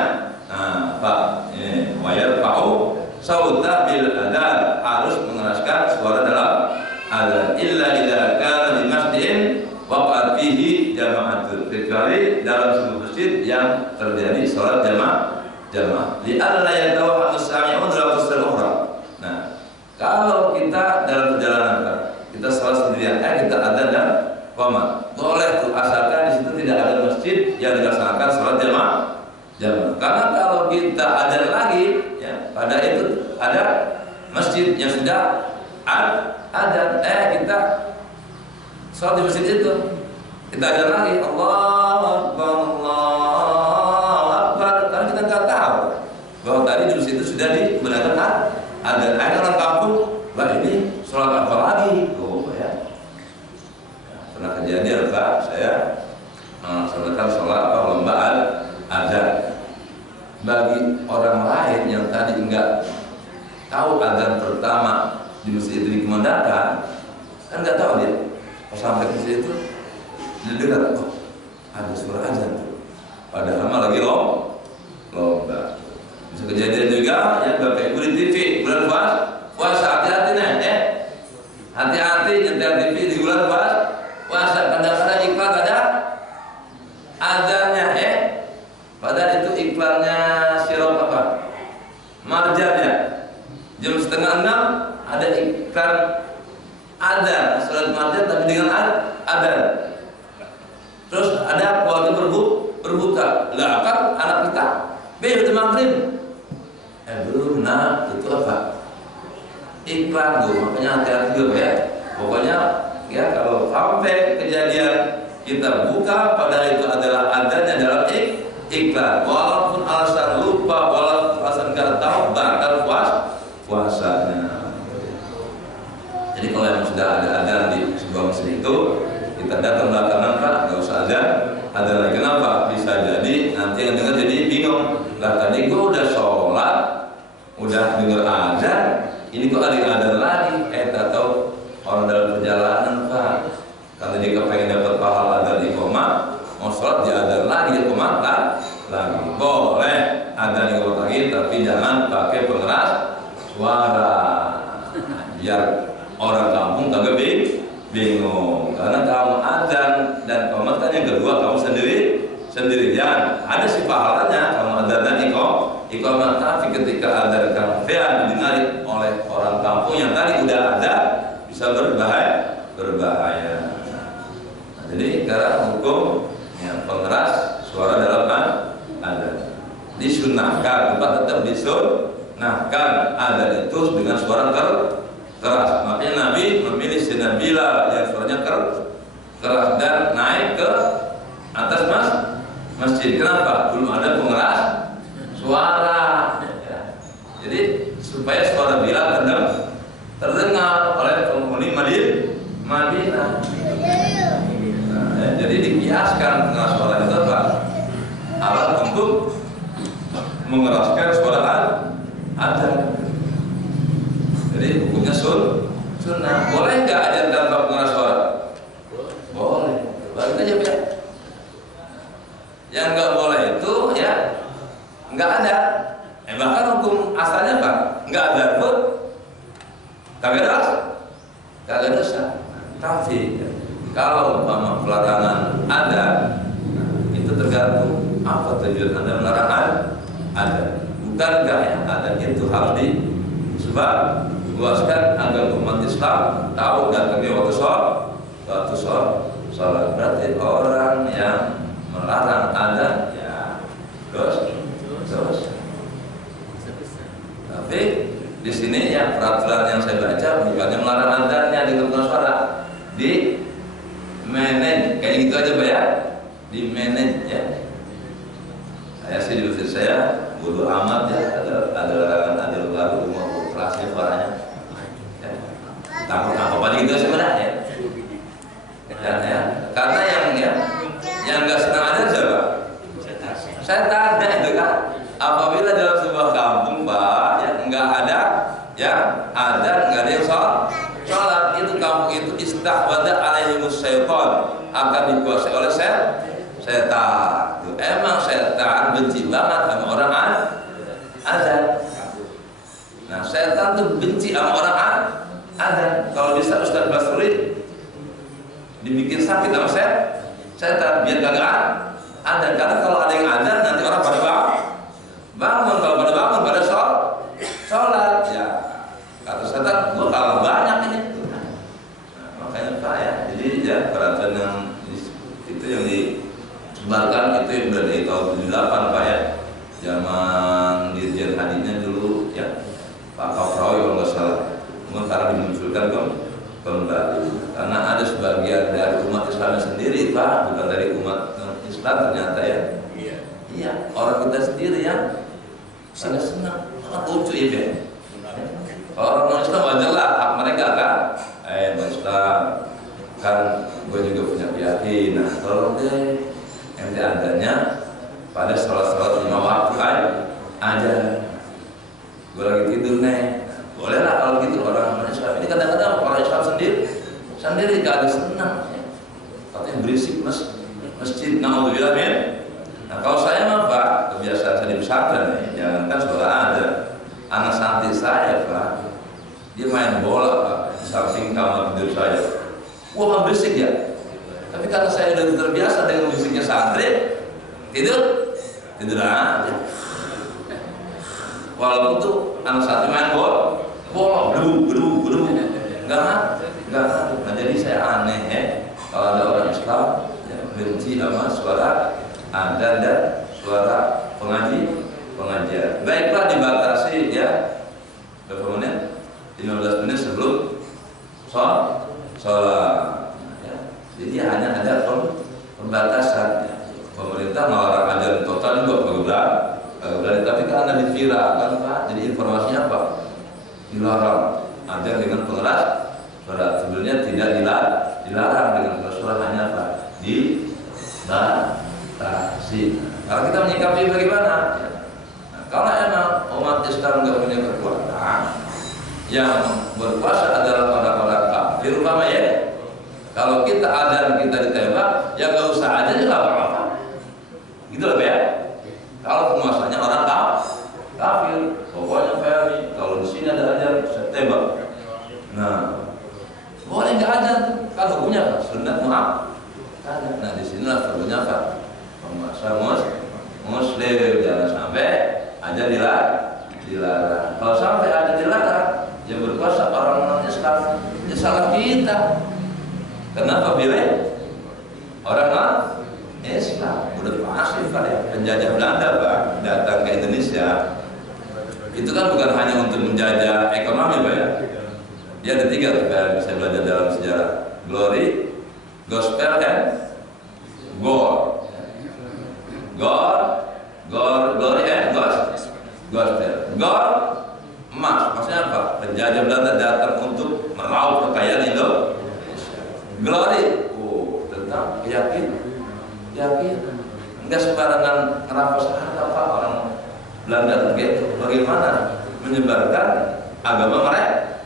Nah, Pak, ini wa yarfa'u sauta bil adzan, harus mengeraskan suara dalam adzan. Illa idza kana di masjidin waqa'a fihi jama'atun, kecuali dalam sebuah masjid yang terjadi salat jamaah. Li alla yatawahhamu sami'un la tusallura. Nah, kalau kita dalam perjalanan kita salat sendirian, kita adzan dan qomat, boleh tuh asalkan di situ tidak ada masjid yang dilaksanakan salat jamaah. Karena kalau kita adzan lagi, ya, pada itu ada masjid yang sudah adzan, kita salat di masjid itu, kita adzan lagi, Allahu Akbar, Allahu Akbar, karena kita nggak tahu bahwa tadi di masjid itu sudah digunakan adzan. Orang kampung, Mbak ini sholat apa lagi? Oh ya, pernah kejadian Pak, saya melaksanakan sholat lomba adzan. Bagi orang lain yang tadi enggak tahu adzan pertama di masjid itu dikumandangkan, kan nggak tahu dia. Pas sampai ke situ, dia dengar, oh ada suara adzan tuh. Padahal mah lagi lomba. Bisa kejadian juga ya, Bapak Ibu di TV bulan puasa, hati-hati nih ya, hati-hati nyetel TV di bulan puasa. Kadang-kadang iklan ada adzannya padahal itu iklannya sirup apa, marjan ya. Jam 5:30 ada iklan adzan, salat marjan tapi dengan adzan. Terus ada waktu berbuka, lah kan anak kita itu maghrib. Belum, nah itu apa? Iklan tuh, makanya hati-hati juga ya. Pokoknya ya kalau tahu sampai kejadian kita buka padahal itu adalah adanya dalam iklan, walaupun alasan lupa, walaupun alasan nggak tahu, batal puasanya. Jadi kalau yang sudah ada adzan di sebuah masjid itu, kita datang belakangan Pak, nggak usah adzan lagi. Kenapa? Bisa jadi nanti yang dengar jadi bingung. Lah tadi gua udah sholat, udah dengar adzan, ini kok ada adzan lagi? Tahu orang dalam perjalanan Pak, karena dia kepengen dapat pahala adzan iqamah, mau sholat dia adzan lagi, iqamah lagi. Boleh adzan iqamah lagi, tapi jangan pakai pengeras suara, biar orang kampung kagak bingung. Karena kamu adzan dan qomat kan yang kedua kamu sendirian. Ada sih pahalanya kamu adzan dan iqamah, tapi ketika adzan kamu didengar oleh orang kampung yang tadi udah ada, bisa berbahaya. Nah, jadi karena hukum yang pengeras suara dalam adzan disunahkan, tetap disunahkan adzan itu dengan suara keras. Makanya Nabi memilih Sayyidina Bilal yang suaranya keras dan naik ke atas masjid. Kenapa? Belum ada pengeras suara. Ya. Jadi supaya suara Bilal terdengar oleh penghuni Madinah. Nah, jadi dikiaskan pengeras suara itu apa? Alat untuk mengeraskan suara adzan. Jadi hukumnya sunnah. Boleh nggak adzan tanpa pengeras suara? Boleh. Balik aja ya. Yang nggak boleh itu ya nggak ada. Bahkan hukum asalnya Pak, nggak ada pun kagak dosa. Tapi kalau umpama pelarangan ada, itu tergantung apa tujuan Anda melarang ada. Bukan nggak ya ada itu harus sebab luaskan agar umat Islam tahu datangnya waktu sholat. Berarti orang yang melarang adzan ya dosa. Tapi di sini ya peraturan yang saya baca bukannya melarang adzannya dengan suara, di manage kayak gitu aja Pak ya, di manage ya. Saya sih di masjid saya bodo amat ya, ada larangan ada lagu mau operasi suaranya. Ya. Takut apa gitu sebenarnya. Ya. Karena yang nggak senang aja siapa? Saya tanya itu kan. Apabila dalam sebuah kampung Pak yang nggak ada nggak ada yang sholat, itu kampung itu istahwada alaihimus syaitan, akan dikuasai oleh setan. Emang setan benci banget sama orang adzan. Nah, setan tuh benci sama orang adzan. Kalau bisa Ustaz Basri dibikin sakit sama setan biar kagak adzan. Karena kalau ada yang adzan nanti orang pada bangun, kalau pada bangun pada sholat ya. Kata setan, gua kalah banyak ini. Nah, makanya Pak ya. Jadi ya peraturan yang itu yang disebarkan itu yang berada di tahun 78 Pak ya. Zaman Dirjen Hadinya dulu ya, Pak Kafrawi kalau nggak salah. Kemudian sekarang dimunculkan kembali. Karena ada sebagian dari umat Islam sendiri Pak, bukan dari umat Islam ternyata ya. Iya, orang kita sendiri yang sangat senang, sangat lucu ya Ben. Kalau orang Islam wajarlah hak mereka kan. Islam kan gue juga punya keyakinan. Tolong deh, ente adanya pada sholat 5 waktu aja. Gue lagi tidur nih. Boleh lah kalau gitu orang Islam. Ini kadang-kadang orang Islam sendiri gak ada senang. Katanya berisik masjid. Na'udzubillah min. Nah kalau saya mah Pak, kebiasaan saya di pesantren nih, jangankan suara ada, anak santri saya Pak, dia main bola Pak, di samping kamar tidur saya. Wah berisik ya. Tapi karena saya udah terbiasa dengan berisiknya santri, tidur aja. Walaupun tuh anak santri main bola, gedung, enggak. Nah jadi saya aneh ya, kalau ada orang Islam yang benci sama suara adzan dan suara pengajian. Baiklah dibatasi ya. Berapa menit? 15 menit sebelum sholat. Ya. Jadi hanya ada pembatasan. Pemerintah melarang ajaran total juga berani, tapi karena diviralkan Pak, jadi informasinya apa? Dilarang ajar dengan pengeras suara. Sebenarnya tidak dilarang dengan pengeras suara, hanya apa? Dibatasi. Kalau kita menyikapi bagaimana? Nah, kalau emang umat Islam nggak punya kekuatan, yang berkuasa adalah orang-orang kafir, umpama ya. Kalau kita ada kita ditembak, ya nggak usah aja juga apa-apa. Gitu loh ya. Kalau penguasanya orang kafir, pokoknya Ferdi, kalau di sini ada ajar, saya tembak. Nah, boleh nggak ajar? Kan hukumnya apa? Sunat maaf. Nah, di sinilah perlunya apa? Penguasa Muslim, jangan sampai ajar dilarang. Kalau sampai ada dilarang, yang berkuasa orang Islam, ya salah kita. Kenapa pilih orang Islam? Udah pasti Pak ya, penjajah Belanda Pak datang ke Indonesia. Itu kan bukan hanya untuk menjajah ekonomi Pak ya. Dia ada 3 Pak yang bisa belajar dalam sejarah: glory, gospel, dan gold. Glory and gospel. Gold, emas. Maksudnya apa? Penjajah Belanda datang untuk meraup kekayaan Indonesia. Glory, tentang keyakinan. Enggak sembarangan ngerampas harta Pak. Orang Belanda begitu. Bagaimana menyebarkan agama mereka?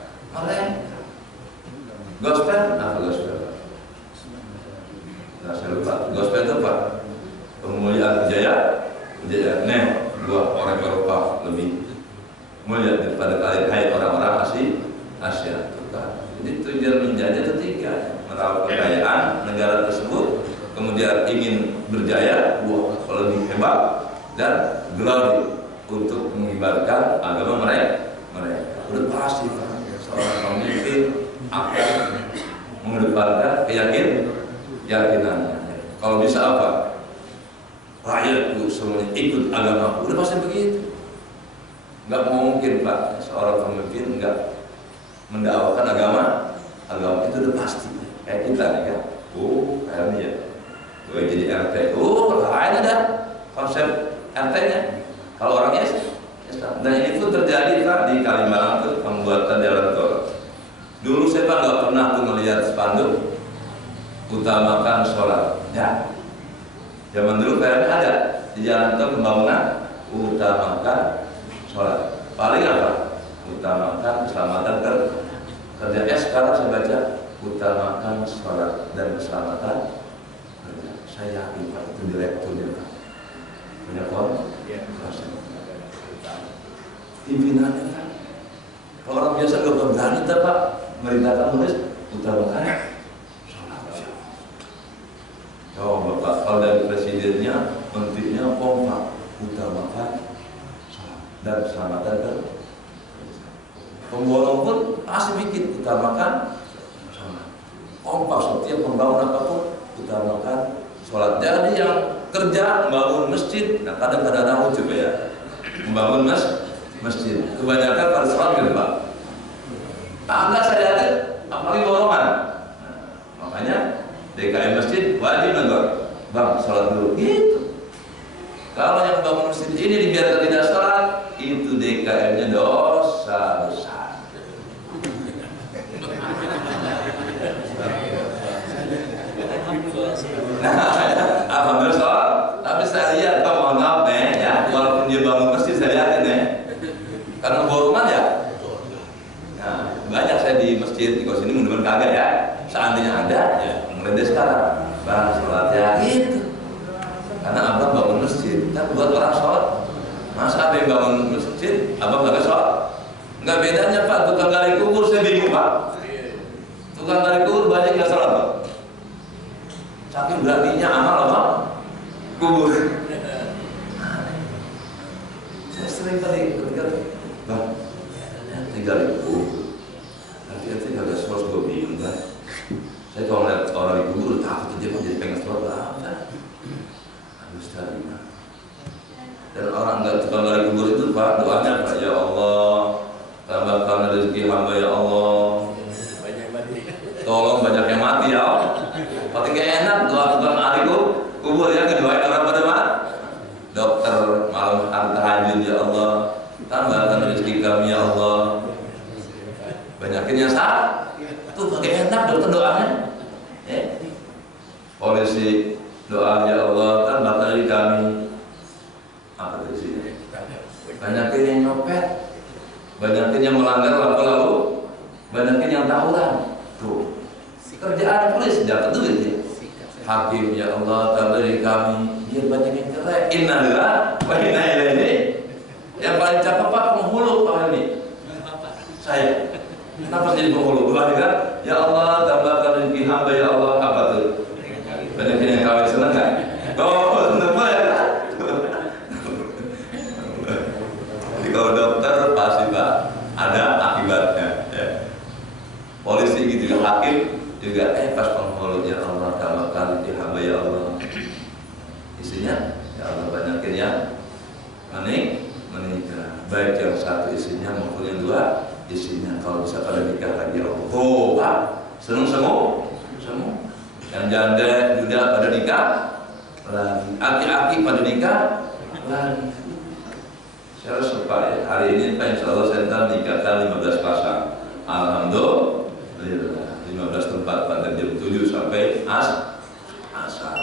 Gospel, apa gospel? Nah, saya lupa. Gospel itu Pak, pemuliaan kejaya. Nih, 2 orang Eropa lebih mulia daripada kalian, hai orang-orang Asia. Jadi tujuan menjajah itu 3: meraup kekayaan negara tersebut, kemudian ingin berjaya, kalau lebih hebat, dan glory untuk mengibarkan agama mereka. Udah pasti seorang pemimpin akan mengedepankan keyakinannya. Kalau bisa apa? Rakyatku semuanya ikut agama. Udah pasti begitu. Nggak mungkin Pak seorang pemimpin nggak mendakwakan agama itu udah pasti. Kayak kita nih kan, kayaknya ya, gue jadi RT, lain ada konsep RT-nya. Kalau orangnya Islam, dan ini pun terjadi Pak di Kalimalang tuh, pembuatan jalan tol. Dulu saya Pak nggak pernah tuh melihat spanduk utamakan sholat. Ya, zaman dulu kayaknya ada di jalan tol pembangunan utamakan sholat. Paling apa? Utamakan keselamatan kerja. Sekarang saya baca utamakan sholat dan keselamatan kerja. Saya yakin Pak itu direkturnya Pak. Punya pimpinannya Pak. Kalau orang biasa nggak berani Pak merintahkan nulis utamakan sholat. Coba Pak, kalau dari presidennya, menterinya kompak utamakan sholat dan keselamatan kerja. Pemborong pun pasti bikin utamakan sholat. Kompak setiap membangun apapun utamakan sholat. Jadi yang kerja membangun masjid, nah kadang-kadang coba ya, membangun masjid. Kebanyakan pada sholat gitu Pak. Enggak, saya lihat apalagi borongan. Nah, makanya DKM masjid wajib negor. Bang, sholat dulu. Gitu. Kalau yang bangun masjid ini dibiarkan tidak sholat, itu DKM-nya dosa besar. Alhamdulillah sholat, tapi saya lihat Pak, mohon maaf nih ya, walaupun dia bangun masjid saya lihat nih, karena borongan ya. Nah, banyak saya di masjid di kos ini mudah-mudahan kagak ya. Seandainya ada ya, ngerendah sekarang, bang sholat ya gitu. Karena abang bangun masjid, kan buat orang sholat. Masa ada yang bangun masjid, abang kagak sholat? Enggak bedanya Pak, tukang gali kubur saya bingung Pak. Tukang gali kubur banyak nggak sholat Pak. Saking beraninya amal apa? Kubur. Saya sering kali ketika Bang, tinggal di kubur. Nanti kagak sholat gue bingung kan. Saya kalau ngeliat orang di kubur takut aja Pak, jadi pengen sholat banget. Harus tadi. Dan orang nggak tukang gali kubur itu Pak, doanya Pak, ya Allah, tambahkan rezeki hamba ya Allah. Tolong banyak yang mati ya Allah. Pakai gak enak doa ahli kubur ya, kedoain orang pada mati. Dokter malam tahajud ya Allah, tambahkan rezeki kami ya Allah. Banyakin yang salah. Tuh pakai enak dokter doanya. Polisi doa ya Allah, tambahkan rezeki kami. Apa tuh isinya? Banyakin yang nyopet, banyakin yang melanggar lalu, banyakin yang tawuran. Tuh kerjaan polisi dapat duit ya. Hakim ya Allah, tabari kami biar banyak yang cerai. Innalillah wa inna ilaihi. Yang paling cakep Pak penghulu Pak ini. Saya. Kenapa jadi penghulu? Kan? Ya Allah, tambahkan rezeki hamba ya Allah. Apa tuh? Banyak yang kawin senang kan? Oh, senang ya kan? Jadi kalau dokter pasti Pak ada akibatnya. Ya. Polisi gitu, hakim juga pas penghulu ya Allah, tambahkan rezeki hamba ya Allah. Isinya ya Allah banyakin yang menikah, baik yang satu isinya maupun yang dua isinya. Kalau bisa pada nikah lagi ya Allah. Oh Pak, seneng semua. Yang janda juga pada nikah lagi, aki-aki pada nikah lagi. Saya sempat ya, hari ini Pak insya Allah saya nikahkan 15 pasang. Alhamdulillah. 15 tempat pada jam 7 sampai asar.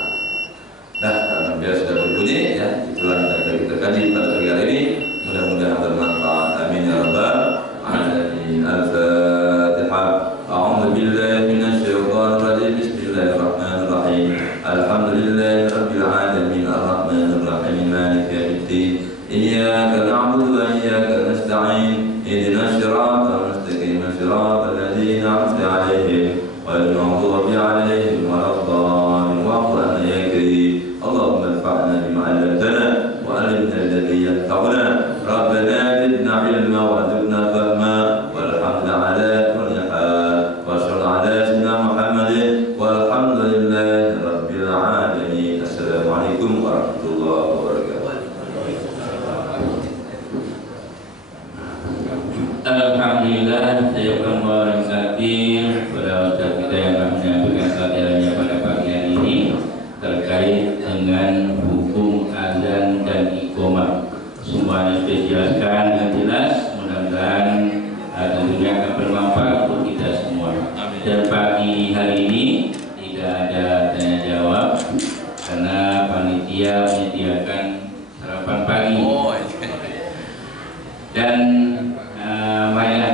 Nah, karena dia sudah berbunyi ya, itulah yang kita kaji pada pagi hari ini. Mudah-mudahan bermanfaat. Amin ya rabbal alamin. Al-Fatihah. A'udzu billahi minasyaitonir rajim. Bismillahirrahmanirrahim. Alhamdulillahirabbil alamin. Arrahmanir rahim. Maliki yaumiddin. Iyyaka na'budu wa iyyaka nasta'in. Ihdinas siratal mustaqim. Siratal ladzina an'amta 'alaihim ghairil maghdubi 'alaihim waladdallin. Wa'fu 'anna ya karim. Allahumma anfa'na bima 'allamtana wa 'allimna alladhi yanfa'una. Rabbana zidna 'ilma wa zidna fahma. Walhamdu 'ala kulli hal. Wa sallallahu 'ala sayyidina Muhammadin walhamdulillahi rabbil alamin. Assalamualaikum warahmatullahi wabarakatuh. Alhamdulillah, saya kembali pada ustaz kita yang menyampaikan pelajarannya pada pagi hari ini terkait dengan hukum azan dan iqamah. Semuanya sudah dijelaskan dengan jelas. Mudah-mudahan tentunya akan bermanfaat untuk kita semua. Dan pagi hari ini tidak ada tanya jawab karena panitia menyediakan sarapan pagi. Dan marilah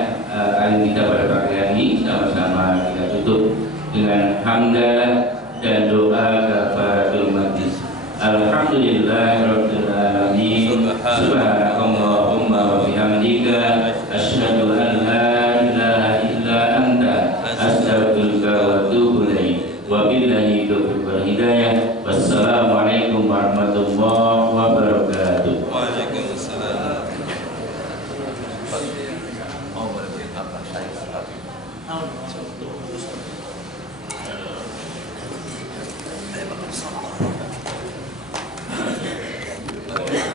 kita pada pagi hari ini sama-sama kita tutup dengan hamdalah dan doa kafaratul majlis. Alhamdulillahirabbil alamin. Subhan